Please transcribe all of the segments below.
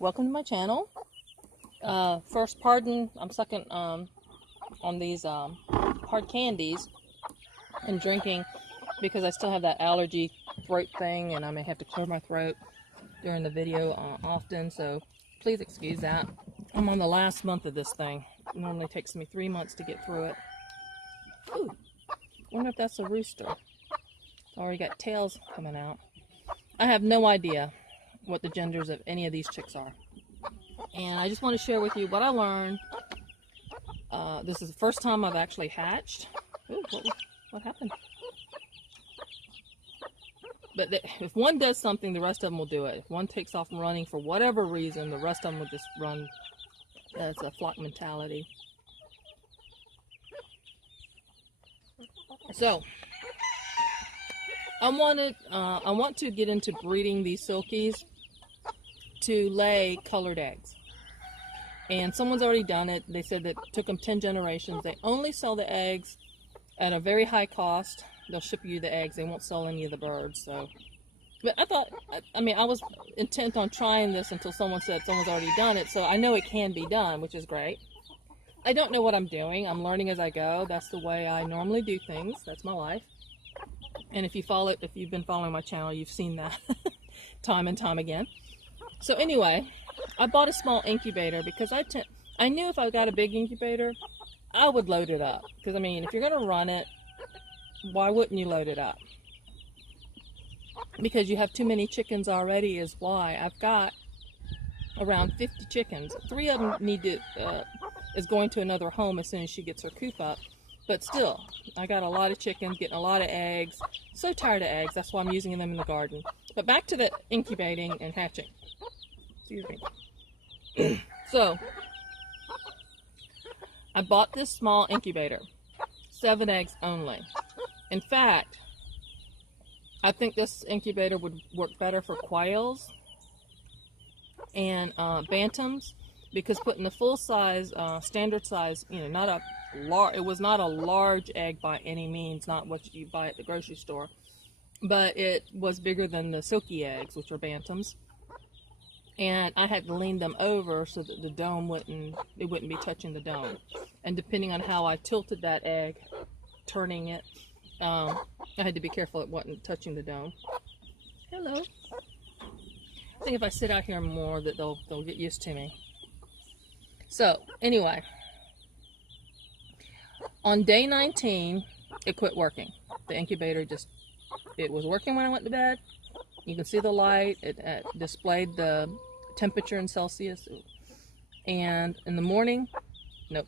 welcome to my channel. First, pardon, I'm sucking on these hard candies and drinking because I still have that allergy throat thing, and I may have to clear my throat during the video often, so please excuse that. I'm on the last month of this thing. It normally takes me 3 months to get through it. Ooh, wonder if that's a rooster. It's already got tails coming out. I have no idea what the genders of any of these chicks are. And I just want to share with you what I learned. This is the first time I've actually hatched. Ooh, what happened? But if one does something, the rest of them will do it. If one takes off running for whatever reason, the rest of them will just run. It's a flock mentality. So, I want to get into breeding these silkies to lay colored eggs. And someone's already done it. They said that it took them 10 generations. They only sell the eggs at a very high cost. They'll ship you the eggs. They won't sell any of the birds. So, but I thought, I was intent on trying this until someone said someone's already done it. So I know it can be done, which is great. I don't know what I'm doing. I'm learning as I go. That's the way I normally do things. That's my life. And if you've been following my channel, you've seen that time and time again. So anyway, I bought a small incubator because I knew if I got a big incubator, I would load it up. Because, I mean, if you're going to run it, why wouldn't you load it up? Because you have too many chickens already is why. I've got around 50 chickens. 3 of them is going to another home as soon as she gets her coop up. But still, I got a lot of chickens, getting a lot of eggs. So tired of eggs, that's why I'm using them in the garden. But back to the incubating and hatching. Excuse me. So, I bought this small incubator. 7 eggs only. In fact, I think this incubator would work better for quails and bantams, because putting the full size, standard size, it was not a large egg by any means, not what you buy at the grocery store, but it was bigger than the silky eggs, which are bantams. And I had to lean them over so that the dome wouldn't be touching the dome. And depending on how I tilted that egg, turning it, I had to be careful it wasn't touching the dome. Hello. I think if I sit out here more, that they'll get used to me. So anyway, on day 19, it quit working. The incubator it was working when I went to bed. You can see the light. It displayed the temperature in Celsius. And in the morning, nope,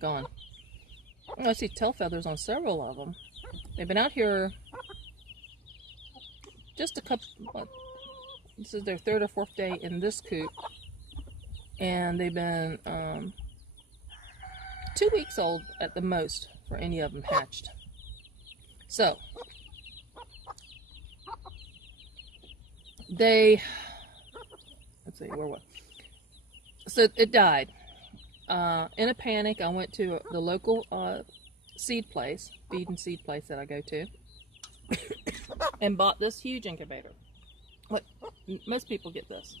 gone. I see tail feathers on several of them. They've been out here just a couple, this is their 3rd or 4th day in this coop. And they've been 2 weeks old at the most for any of them hatched. So, let's see, where was so it died. In a panic, I went to the local feed and seed place that I go to, and bought this huge incubator. Most people get this,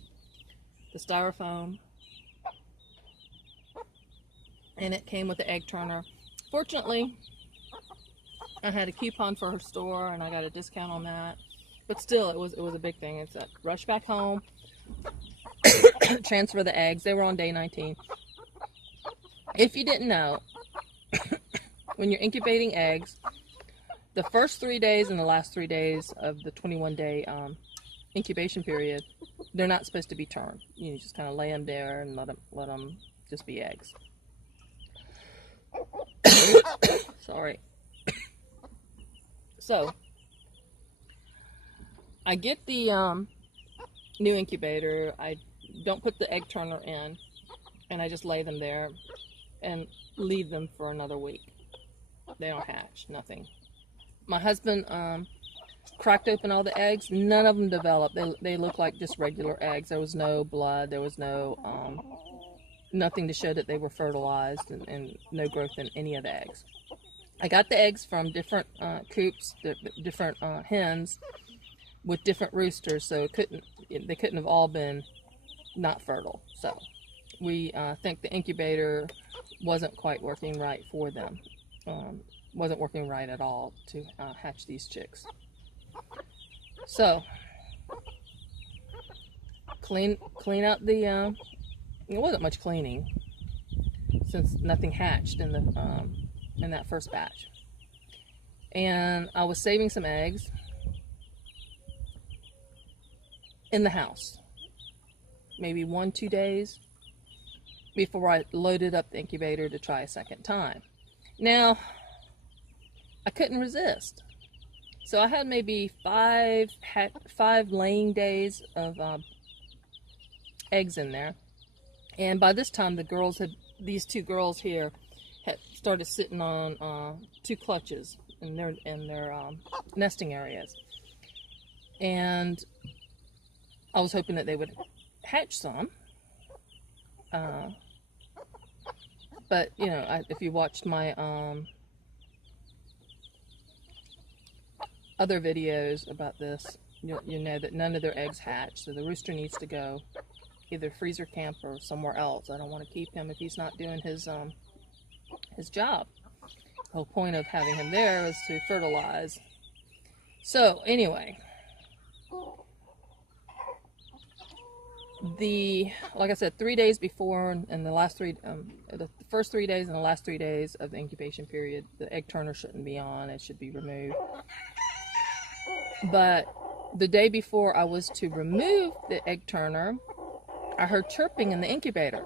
the styrofoam, and it came with the egg turner. Fortunately, I had a coupon for her store, and I got a discount on that. But still, it was a big thing. It's a rush back home, transfer the eggs. They were on day 19. If you didn't know, when you're incubating eggs, the first 3 days and the last 3 days of the 21-day incubation period, they're not supposed to be turned. You just kind of lay them there and let them just be eggs. Sorry. So, I get the new incubator. I don't put the egg turner in, and I just lay them there and leave them for another week. They don't hatch, nothing. My husband cracked open all the eggs. None of them developed. They look like just regular eggs. There was no blood. There was no nothing to show that they were fertilized, and no growth in any of the eggs. I got the eggs from different coops, different hens with different roosters, so they couldn't have all been not fertile. So we think the incubator wasn't quite working right for them. Wasn't working right at all to hatch these chicks. So clean out the. It wasn't much cleaning since nothing hatched in the in that first batch. And I was saving some eggs in the house, maybe 1-2 days before I loaded up the incubator to try a second time. Now, I couldn't resist. So I had maybe five laying days of eggs in there. And by this time, these two girls here had started sitting on 2 clutches in their nesting areas. And I was hoping that they would hatch some. But, you know, if you watched my other videos about this, you know that none of their eggs hatch. So the rooster needs to go either freezer camp or somewhere else. I don't want to keep him if he's not doing his job. The whole point of having him there is to fertilize. So anyway, like I said, 3 days before and the last the first 3 days and the last 3 days of the incubation period, the egg turner shouldn't be on. It should be removed. But the day before I was to remove the egg turner, I heard chirping in the incubator.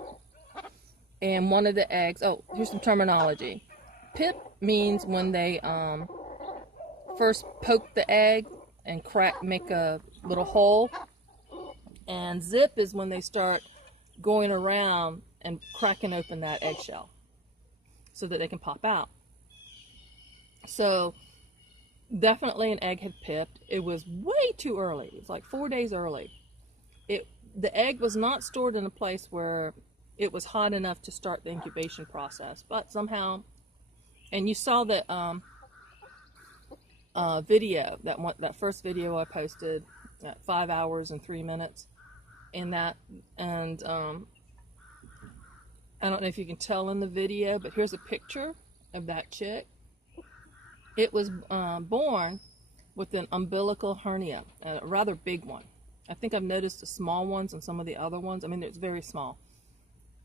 And one of the eggs, oh, here's some terminology. Pip means when they first poke the egg and make a little hole. And zip is when they start going around and cracking open that eggshell so that they can pop out. So definitely an egg had pipped. It was way too early. It was like 4 days early. The egg was not stored in a place where it was hot enough to start the incubation process, but somehow, and you saw that video, that first video I posted at 5 hours and 3 minutes, and I don't know if you can tell in the video, but here's a picture of that chick. It was born with an umbilical hernia, a rather big one. I think I've noticed the small ones on some of the other ones. I mean, it's very small.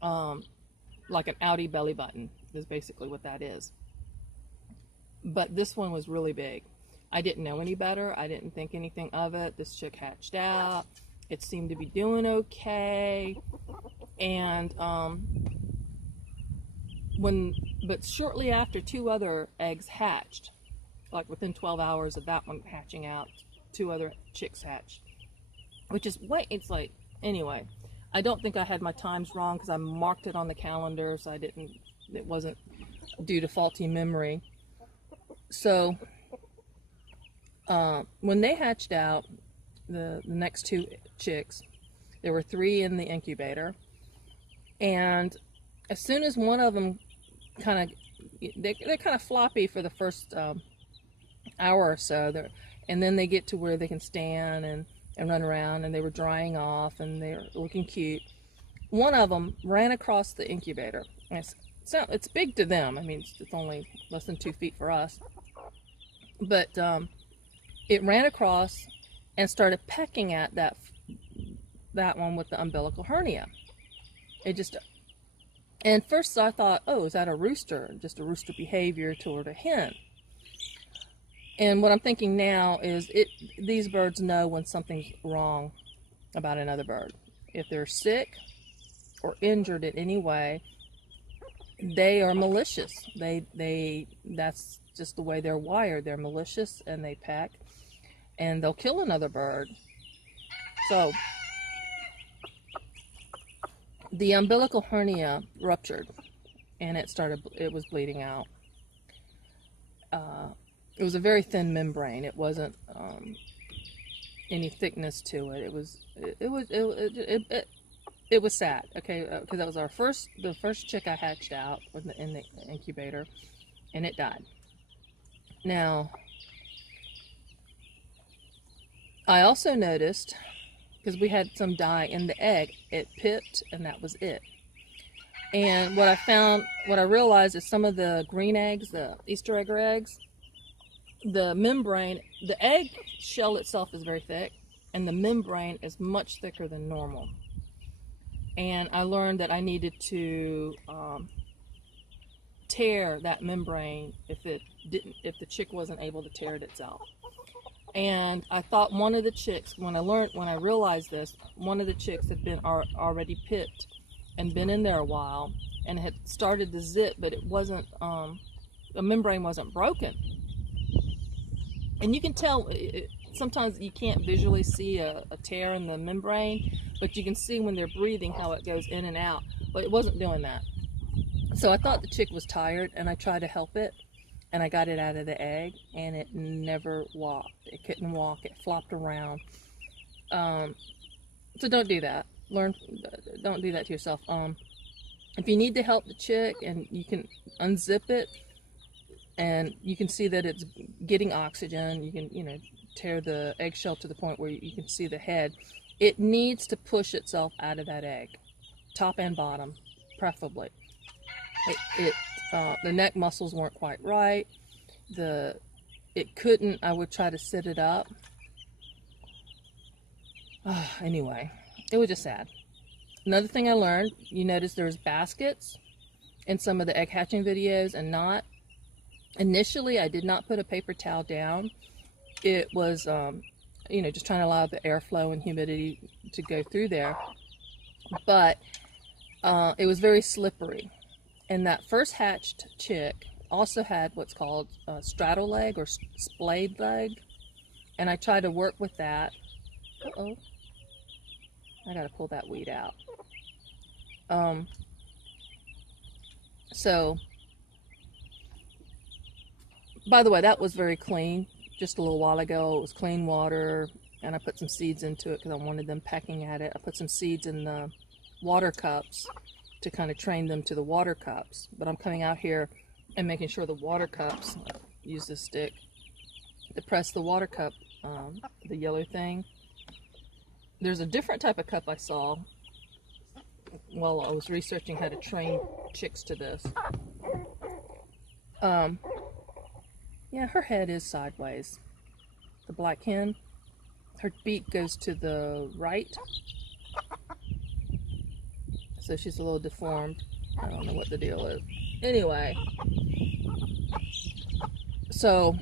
Like an outie belly button is basically what that is. But this one was really big. I didn't know any better. I didn't think anything of it. This chick hatched out. It seemed to be doing okay. And but shortly after, 2 other eggs hatched. Like within 12 hours of that one hatching out, 2 other chicks hatched. Which is, it's like, anyway, I don't think I had my times wrong because I marked it on the calendar, so it wasn't due to faulty memory. So, when they hatched out, the next 2 chicks, there were 3 in the incubator, and as soon as one of them they're kind of floppy for the first hour or so, and then they get to where they can stand and run around, and they were drying off and they were looking cute. One of them ran across the incubator. And it's big to them. I mean, it's only less than 2 feet for us. But it ran across and started pecking at that one with the umbilical hernia. And first I thought, oh, is that a rooster? Just a rooster behavior toward a hen. And what I'm thinking now is these birds know when something's wrong about another bird. If they're sick or injured in any way, they are malicious. That's just the way they're wired. They're malicious and they peck and they'll kill another bird. So the umbilical hernia ruptured and it was bleeding out. It was a very thin membrane. It wasn't any thickness to it. It was sad. Okay, because that was the first chick I hatched out in the incubator, and it died. Now, I also noticed because we had some dye in the egg. It pipped, and that was it. And what I realized is some of the green eggs, the Easter egg eggs, the membrane, the egg shell itself is very thick, and the membrane is much thicker than normal. And I learned that I needed to tear that membrane if the chick wasn't able to tear it itself. And I thought one of the chicks, when I realized this, one of the chicks had been already pipped and been in there a while and had started to zip, but it wasn't, the membrane wasn't broken. And you can tell, sometimes you can't visually see a tear in the membrane, but you can see when they're breathing how it goes in and out. But it wasn't doing that. So I thought the chick was tired, and I tried to help it, and I got it out of the egg, and it never walked. It couldn't walk. It flopped around. So don't do that. Don't do that to yourself. If you need to help the chick, and you can unzip it, and you can see that it's getting oxygen, you can, tear the eggshell to the point where you can see the head. It needs to push itself out of that egg, top and bottom, preferably. The neck muscles weren't quite right. It couldn't. I would try to sit it up. Anyway, it was just sad. Another thing I learned, you notice there's baskets in some of the egg hatching videos and not. Initially, I did not put a paper towel down. It was, just trying to allow the airflow and humidity to go through there. But it was very slippery. And that first hatched chick also had what's called straddle leg or splayed leg. And I tried to work with that. Uh-oh. I gotta pull that weed out. So, by the way, that was very clean. Just a little while ago, it was clean water, and I put some seeds into it because I wanted them pecking at it. I put some seeds in the water cups to kind of train them to the water cups. But I'm coming out here and making sure the water cups, use this stick to press the water cup, the yellow thing. There's a different type of cup I saw while I was researching how to train chicks to this. Yeah, her head is sideways. The black hen, her beak goes to the right. So she's a little deformed. I don't know what the deal is. Anyway, so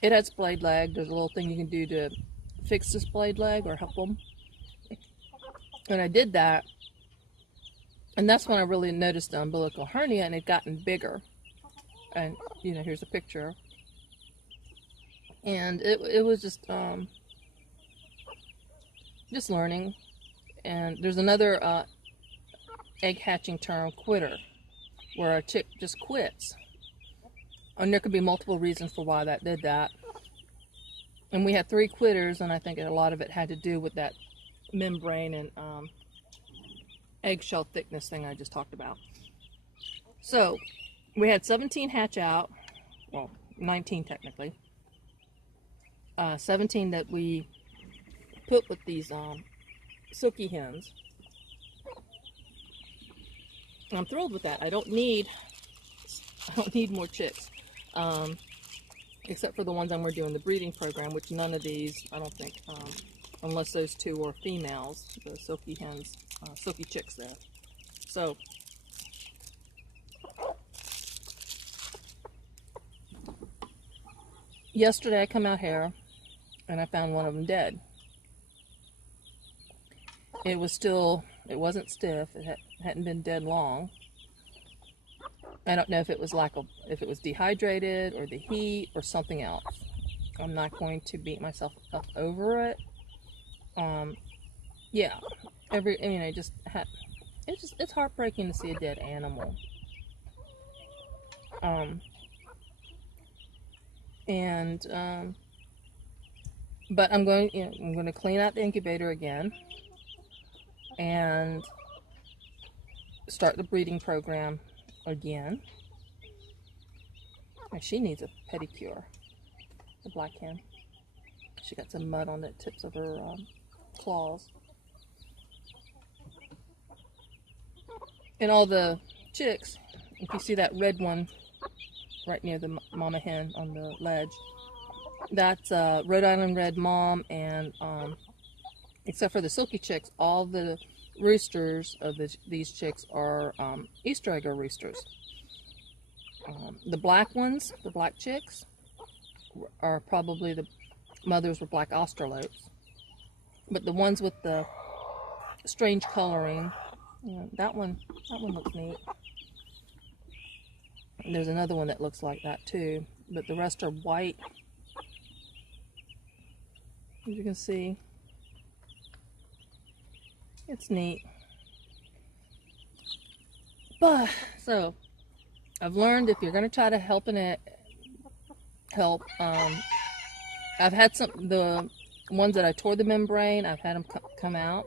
it had splayed leg. There's a little thing you can do to fix the splayed leg or help them. And I did that. And that's when I really noticed the umbilical hernia, and it had gotten bigger. And, here's a picture. And it was just learning. And there's another egg hatching term, quitter, where a chick just quits. And there could be multiple reasons for why that did that. And we had 3 quitters, and I think a lot of it had to do with that membrane and eggshell thickness thing I just talked about. So we had 17 hatch out, well, 19 technically. 17 that we put with these silky hens. And I'm thrilled with that. I don't need more chicks, except for the ones we're doing the breeding program, which none of these, I don't think, unless those 2 are females, the silky hens, silky chicks there. So yesterday I come out here and I found one of them dead. It wasn't stiff. It hadn't been dead long. I don't know if it was if it was dehydrated or the heat or something else. I'm not going to beat myself up over it. Yeah, it's heartbreaking to see a dead animal. But I'm going to clean out the incubator again and start the breeding program again. She needs a pedicure, the black hen. She got some mud on the tips of her claws. And all the chicks, if you see that red one right near the mama hen on the ledge, that's Rhode Island red mom, and except for the silky chicks, all the roosters of these chicks are Easter egger roosters. The black ones, the black chicks, are probably the mothers were black Australopes. But the ones with the strange coloring, that one looks neat. And there's another one that looks like that too, but the rest are white. As you can see, it's neat. But so I've learned if you're going to try to help I've had the ones that I tore the membrane, I've had them come out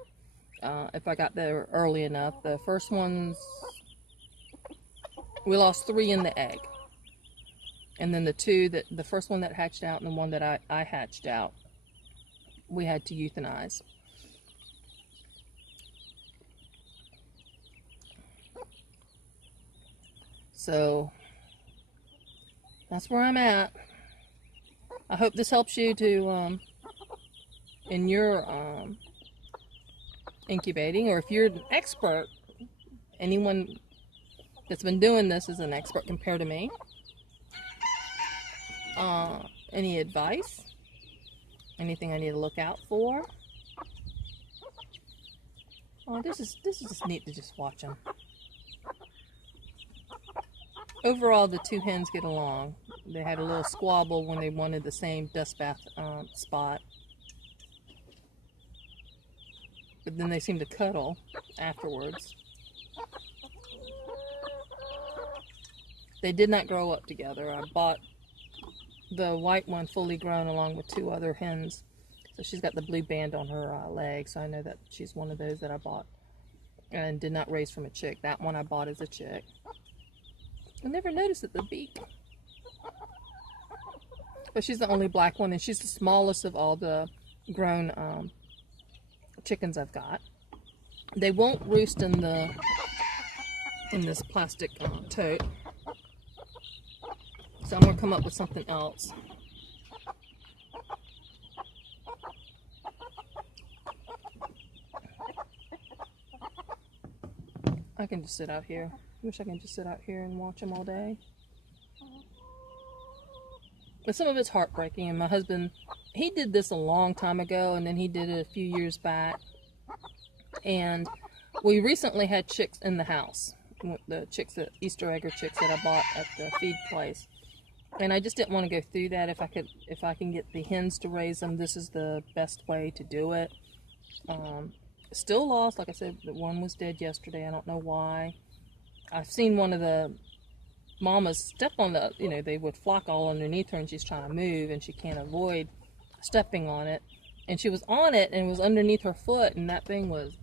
if I got there early enough. The first ones, we lost 3 in the egg, and then the first one that hatched out and the one that I hatched out, we had to euthanize. So that's where I'm at. I hope this helps you to in your incubating, or if you're an expert, anyone that's been doing this is an expert compared to me. Any advice? Anything I need to look out for? Oh, this is just neat to just watch them. Overall, the 2 hens get along. They had a little squabble when they wanted the same dust bath spot. But then they seem to cuddle afterwards. They did not grow up together. I bought the white one fully grown along with 2 other hens. So she's got the blue band on her leg, so I know that she's one of those that I bought and did not raise from a chick. That one I bought as a chick. I never noticed the beak. But she's the only black one, and she's the smallest of all the grown chickens I've got. They won't roost in this plastic tote. So I'm going to come up with something else. I can just sit out here. Wish I can just sit out here and watch them all day. But some of it's heartbreaking, and my husband, he did this a long time ago, and then he did it a few years back. And we recently had chicks in the house. The chicks, the Easter egger chicks that I bought at the feed place. And I just didn't want to go through that. If I can get the hens to raise them, this is the best way to do it. Still lost, like I said, one was dead yesterday. I don't know why. I've seen one of the mamas step on the, they would flock all underneath her, and she's trying to move, and she can't avoid stepping on it. And she was on it, and it was underneath her foot, and that thing was,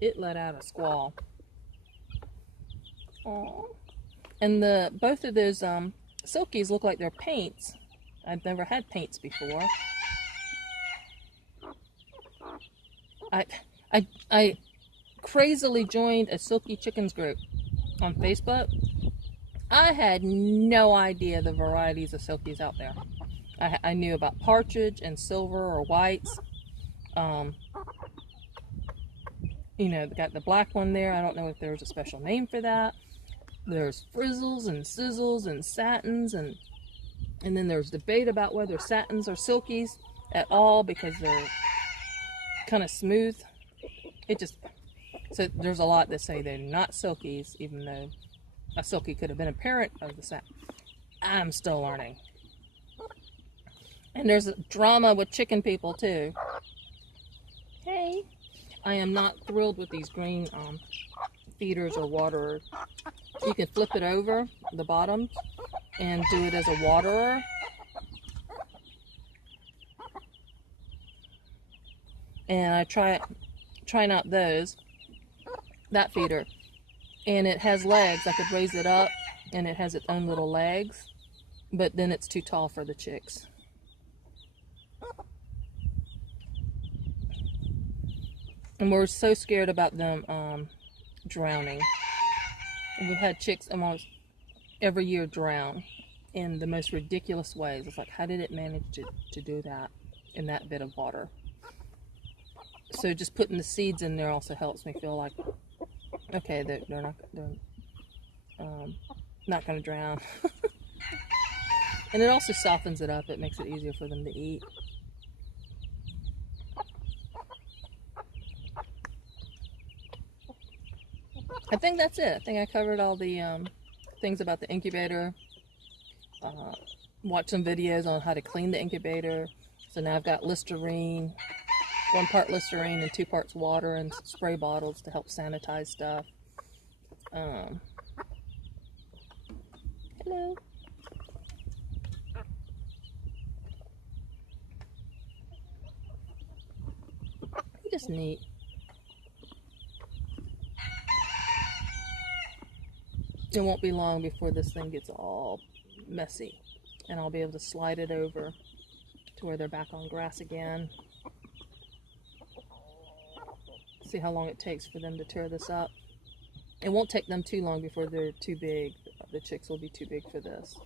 it let out a squall. Aww. And both of those silkies look like they're paints. I've never had paints before. I crazily joined a Silky Chickens group on Facebook. I had no idea the varieties of silkies out there. I knew about partridge and silver or whites. They got the black one there. I don't know if there's a special name for that. There's frizzles and sizzles and satins, and then there's debate about whether satins are silkies at all because they're kind of smooth. So there's a lot that say they're not silkies, even though a silky could have been a parent of the satin. I'm still learning. And there's a drama with chicken people too. Hey, I am not thrilled with these green feeders or waterers. You can flip it over the bottom and do it as a waterer. And I trying out that feeder, and it has legs. I could raise it up, and it has its own little legs, but then it's too tall for the chicks. And we're so scared about them drowning. And we've had chicks almost every year drown in the most ridiculous ways. It's like, how did it manage to do that in that bit of water? So just putting the seeds in there also helps me feel like, okay, they're not going to drown. And it also softens it up. It makes it easier for them to eat. I think that's it. I think I covered all the things about the incubator. Watched some videos on how to clean the incubator. So now I've got Listerine, 1 part Listerine and 2 parts water and spray bottles to help sanitize stuff. Hello. Just neat. It won't be long before this thing gets all messy, and I'll be able to slide it over to where they're back on grass again. See how long it takes for them to tear this up. It won't take them too long before they're too big. The chicks will be too big for this.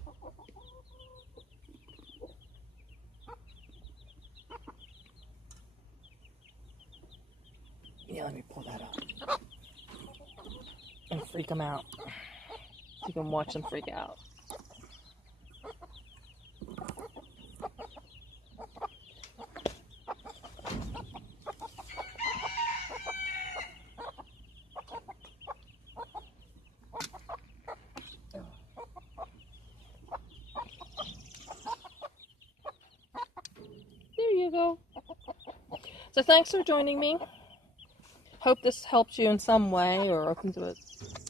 Yeah, let me pull that up and freak them out. So you can watch them freak out. There you go. So thanks for joining me. Hope this helps you in some way or opens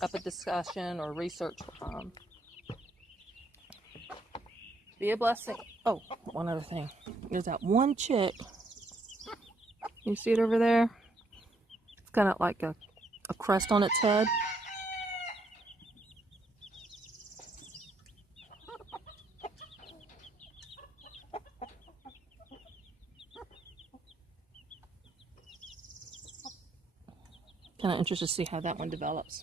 up a discussion or research. Be a blessing. Oh, one other thing. There's that one chick. You see it over there? It's kind of like a crest on its head. Kind of interested to see how that one develops.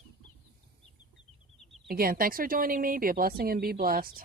Again, thanks for joining me. Be a blessing and be blessed.